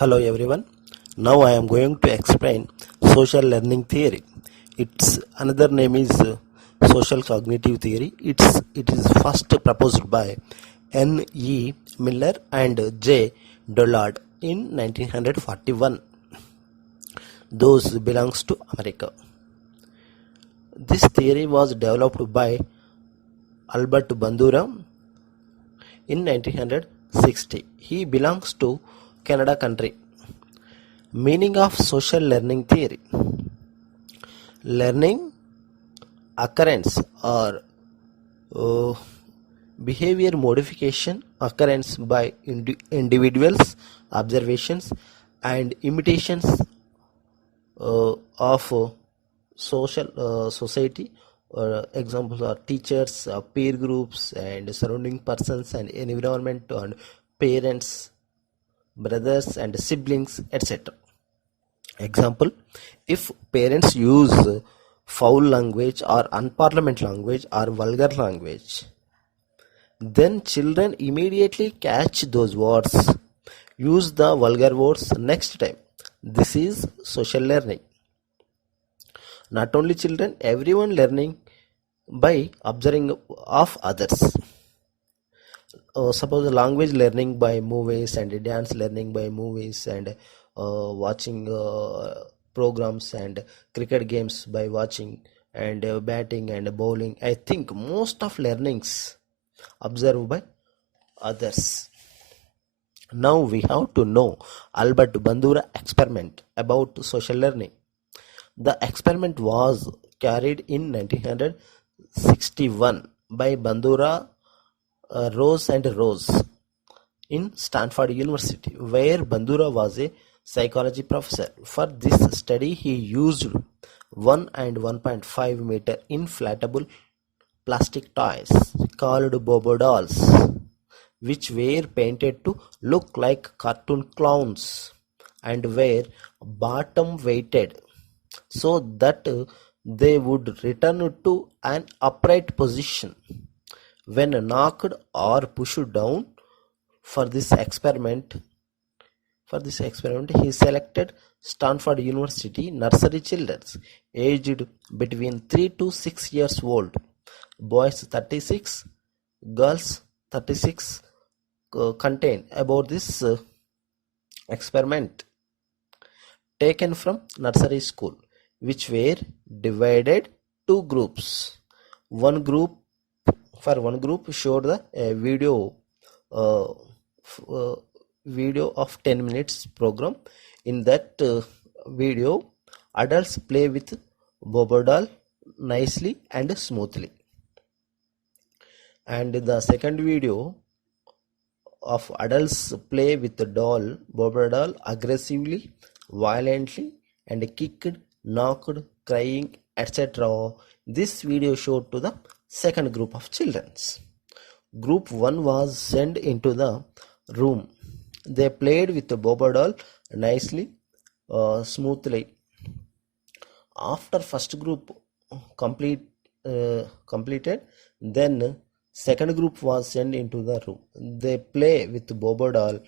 Hello everyone. Now I am going to explain social learning theory. Its another name is social cognitive theory. It is first proposed by N. E. Miller and J. Dollard in 1941. Those belongs to America. This theory was developed by Albert Bandura in 1960. He belongs to Canada country. Meaning of social learning theory: learning occurrence or behavior modification occurrence by individuals observations and imitations of social society. Examples are teachers, peer groups, and surrounding persons and environment, and parents, brothers and siblings, etc. Example: if parents use foul language or unparliament language or vulgar language, then children immediately catch those words, use the vulgar words next time. This is social learning. Not only children, everyone learning by observing of others. Suppose language learning by movies, and dance learning by movies, and watching programs, and cricket games by watching, and batting and bowling. I think most of learnings observed by others. Now we have to know Albert Bandura experiment about social learning. The experiment was carried in 1961 by Bandura, Rose and Rose in Stanford University, where Bandura was a psychology professor. For this study, he used 1 and 1.5 meter inflatable plastic toys called Bobo dolls, which were painted to look like cartoon clowns and were bottom weighted so that they would return to an upright position when knocked or pushed down. For this experiment, he selected Stanford University nursery children aged between 3 to 6 years old, boys 36, girls 36. Contain about this experiment taken from nursery school, which were divided two groups. One group showed the video of 10 minutes program. In that video, adults play with Bobo doll nicely and smoothly, and the second video of adults play with the Bobo doll aggressively, violently, and kicked, knocked, crying, etc. This video showed to the second group of children. Group 1 was sent into the room. They played with the Bobo doll nicely, smoothly. After first group completed, then second group was sent into the room. They play with the Bobo doll.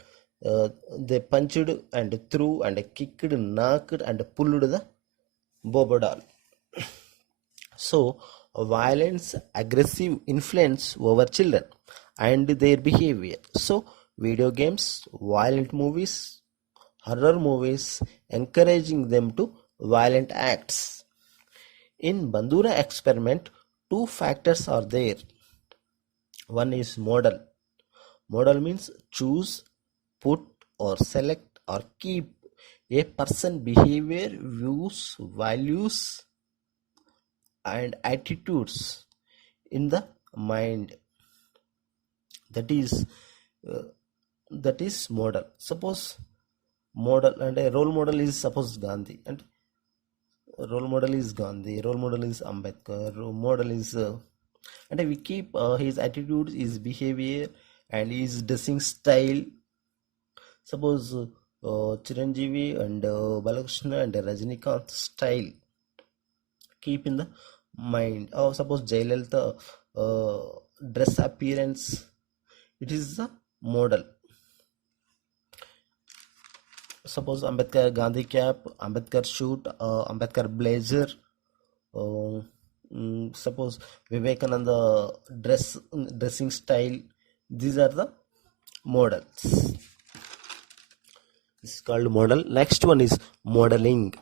They punched and threw and kicked, knocked and pulled the Bobo doll. So, violence, aggressive influence over children and their behavior. So, video games, violent movies, horror movies, encouraging them to violent acts. In Bandura experiment, two factors are there. One is model. Model means choose, put or select or keep a person behavior, views, values and attitudes in the mind. That is model. Suppose model, and a role model is suppose Gandhi, and role model is Ambedkar, role model is and we keep his attitude, his behavior and his dressing style. Suppose Chiranjeevi and Balakrishna and Rajinikanth style keep in the mind. Or suppose Jayalalitha dress appearance, it is the model. Suppose Ambedkar Gandhi cap, Ambedkar suit, Ambedkar blazer. Uh, Suppose Vivekananda dressing style. These are the models. This is called model. Next one is modeling.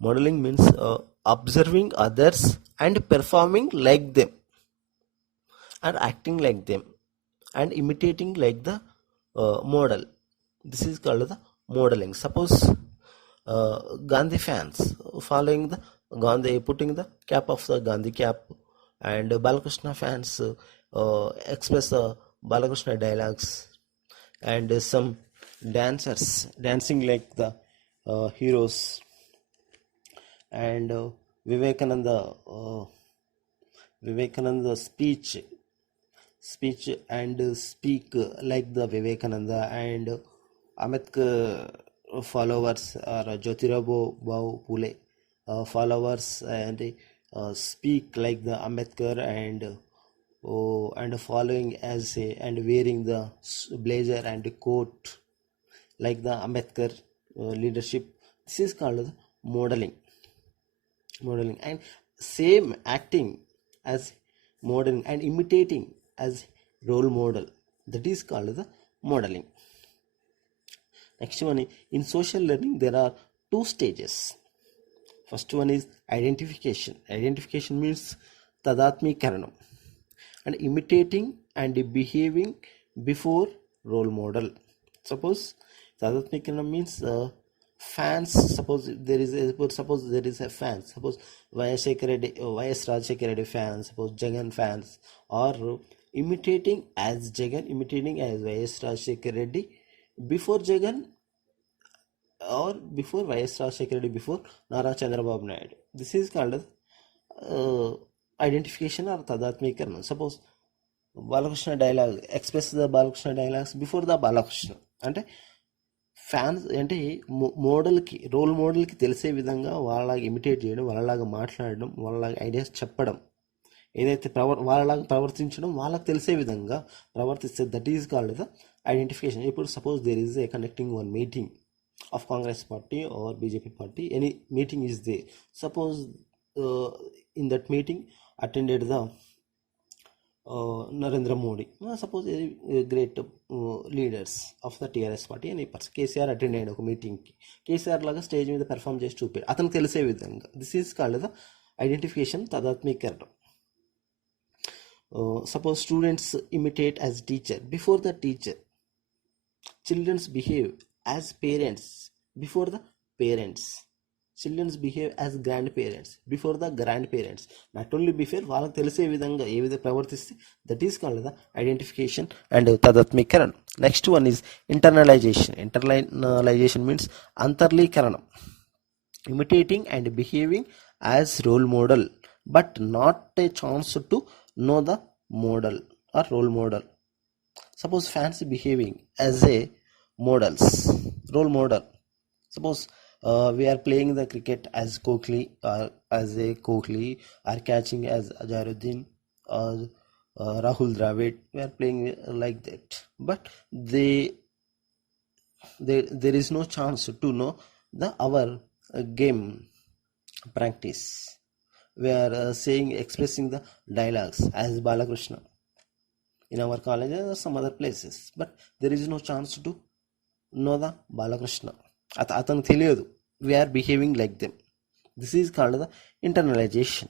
Modeling means observing others and performing like them, and acting like them, and imitating like the model. This is called the modeling. Suppose Gandhi fans following the Gandhi, putting the cap of the Gandhi cap, and Balakrishna fans express the Balakrishna dialogues, and some dancers dancing like the heroes, and Vivekananda speech and speak like the Vivekananda, and Ambedkar followers are Jyotirao Phule followers, and speak like the Ambedkar, and following as a, and wearing the blazer and coat like the Ambedkar leadership. This is called the modeling. And same acting as modeling and imitating as role model, that is called the modeling. Next one, in social learning there are two stages. First one is identification. Identification means tadatmikaranam, and imitating and behaving before role model. Suppose tadatmikaranam means fans. Suppose there is a fan. Suppose YS Rajశేఖర Reddy fans. Suppose Jagan fans, or imitating as Jagan, imitating as YS Rajశేఖర Reddy before Jagan, or before YS Rajశేఖర Reddy, before Nara Chandrababu Naidu. This is called identification or tadatmikaranam. Suppose Balakrishna dialogue, express the Balakrishna dialogues before the Balakrishna. అంటే fans అంటే మోడల్కి, role మోడల్కి తెలిసే విధంగా వాళ్ళలాగా imitate చేయడం, వాళ్ళలాగా మాట్లాడడం, వాళ్ళలాగా ideas చెప్పడం, ఏదైతే వాళ్ళలాగా ప్రవర్తించడం, వాళ్ళకి తెలిసే విధంగా ప్రవర్తిస్తే, that is called the identification. ఇప్పుడు suppose there is a conducting one meeting of Congress party or BJP party, any meeting is there. Suppose in that meeting attended the Narendra Modi, suppose great leaders of the TRS party, any person KCR attended ఒక meeting కి, కేసీఆర్ లాగా stage మీద perform చేసి చూపాడు, అతనికి తెలిసే విధంగా. This is called the identification, తదాత్మీకరణం. Suppose students imitate as teacher before the teacher. Children behave as parents before the parents. Children behave as grandparents before the grandparents. Not only before, వాళ్ళకి తెలిసే విధంగా ఏ విధంగా ప్రవర్తిస్తే, that is called the identification and తదాత్మీకరణం. Next one is internalisation. Internalisation means అంతర్లీకరణం, imitating and behaving as role model but not a chance to know the model or role model. Suppose fans behaving as a role model. Suppose we are playing the cricket as Kohli, or catching as Ajaruddin or Rahul Dravid. We are playing like that, but there is no chance to know our game practice. We are expressing the dialogues as Balakrishna in our college or some other places, but there is no chance to know the Balakrishna. అతనికి తెలియదు. We are behaving like them. This is called the internalization.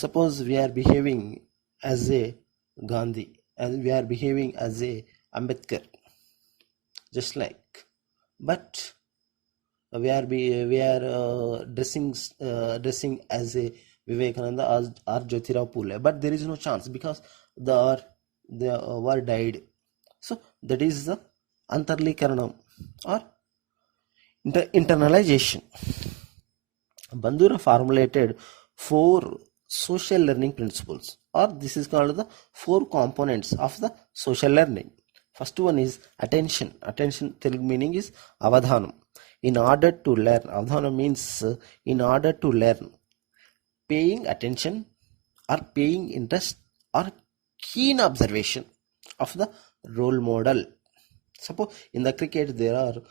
Suppose we are behaving as a Gandhi, and we are behaving as a Ambedkar, just like, but we are dressing as a Vivekananda or Jyotirao Phule, but there is no chance because they were died. So that is the antarlikaranam or internalization. Bandura formulated 4 social learning principles, or this is called the 4 components of the social learning. First one is attention. Attention Telugu meaning is avadhanam. In order to learn, avadhanam means in order to learn, paying attention or paying interest or keen observation of the role model. Suppose in the cricket there are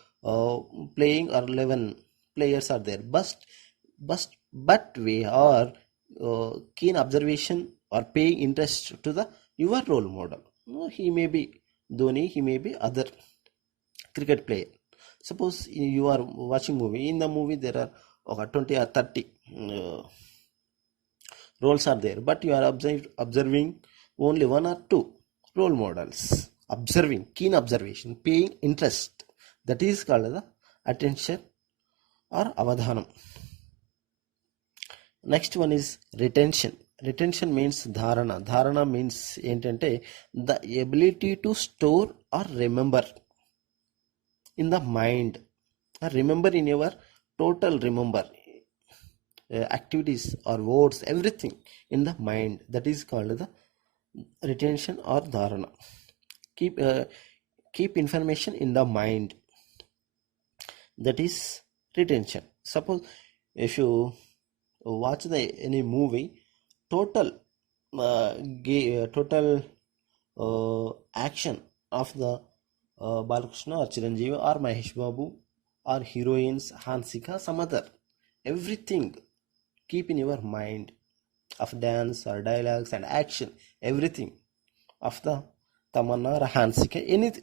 playing or 11 players are there, but we are keen observation or paying interest to the your role model. He may be Dhoni, he may be other cricket player. Suppose you are watching movie, in the movie there are 20 or 30 roles are there, but you are observing only one or two role models. Observing, keen observation, paying interest, that is called the attention or avadhanam. Next one is retention. Retention means dharana. Dharana means ఏంటంటే the ability to store or remember in the mind, or remember in your total remember activities or words, everything in the mind, that is called the retention or dharana. Keep information in the mind, that is retention. Suppose if you watch any movie, total action of the Balakrishna or Chiranjeevi or Mahesh Babu or heroines Hansika, some other, everything keep in your mind, of dance or dialogues and action, everything of the Tamanna or Hansika,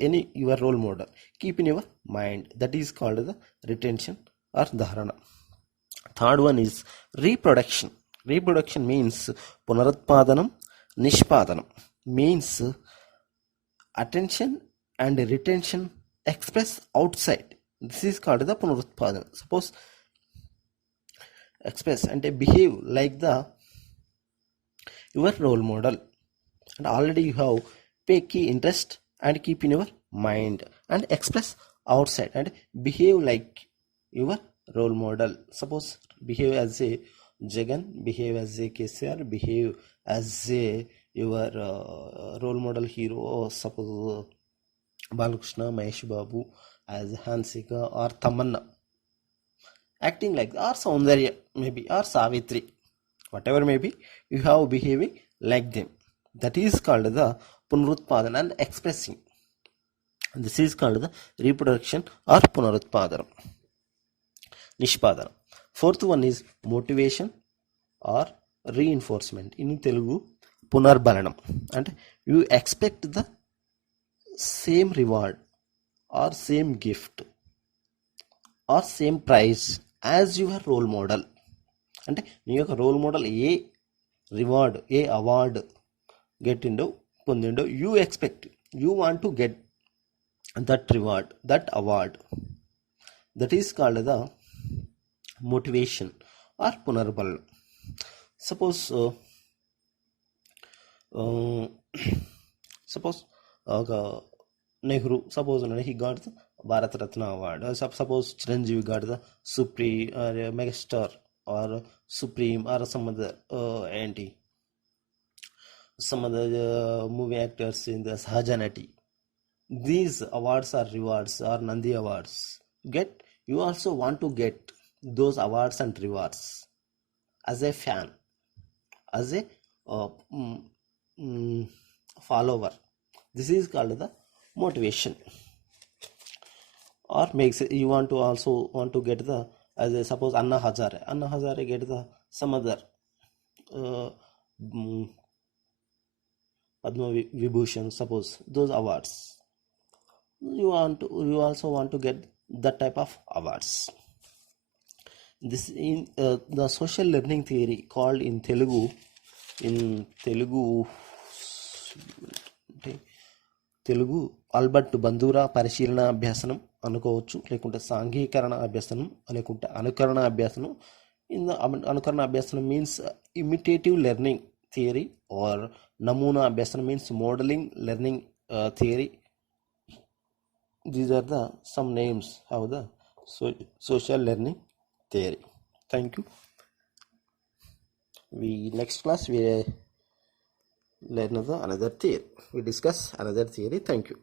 any your role model, keep in your mind, that is called the retention or dharana. Third one is reproduction. Reproduction means punaratpadanam, nishpadanam, means attention and retention express outside. This is called the punaratpadanam. Suppose express and behave like the your role model, and already you have pay key interest and keep in your mind and express outside and behave like your role model. Suppose behave as a Jagan, behave as a KCR, behave as a your role model hero, suppose Balakrishna, Mahesh Babu, as Hansika or Tamanna, acting like, or Saundarya maybe, or Savitri, whatever may be, you have behaving like them, that is called the punarutpadana and expressing. This is called the reproduction or punarutpadanam, nishpadanam. Fourth one is motivation or reinforcement. In Telugu, punarbalanam, and you expect the same reward or same gift or same prize as your role model. అంటే నీ యొక్క role model a reward, a award గెట్టిండో, పొందిండో, you expect, you want to get that reward, that award, that is called the motivation or పునర్బలం. Suppose ఒక Nehru, suppose he got the Bharat Ratna award. Suppose Chiranjeevi got the megastar or supreme or some other movie actors in the Sahajanati. These awards are rewards or Nandi awards. You also want to get those awards and rewards as a fan, as a follower. This is called the motivation. Or makes you also want to get the, as a suppose Anna Hazare get the some other Padma Vibhushan, suppose those awards, you also want to get that type of awards. This in the social learning theory called in Telugu Albert బందూరా పరిశీలన అభ్యాసనం అనుకోవచ్చు, లేకుంటే సాంఘీకరణ అభ్యాసనం, లేకుంటే అనుకరణ అభ్యాసనం. In the అనుకరణ అభ్యాసనం means imitative learning theory, or నమూనా అభ్యాసనం means modelling learning theory. These are the some names of the social learning theory. Thank you. Next class we learn another theory. We discuss another theory. Thank you.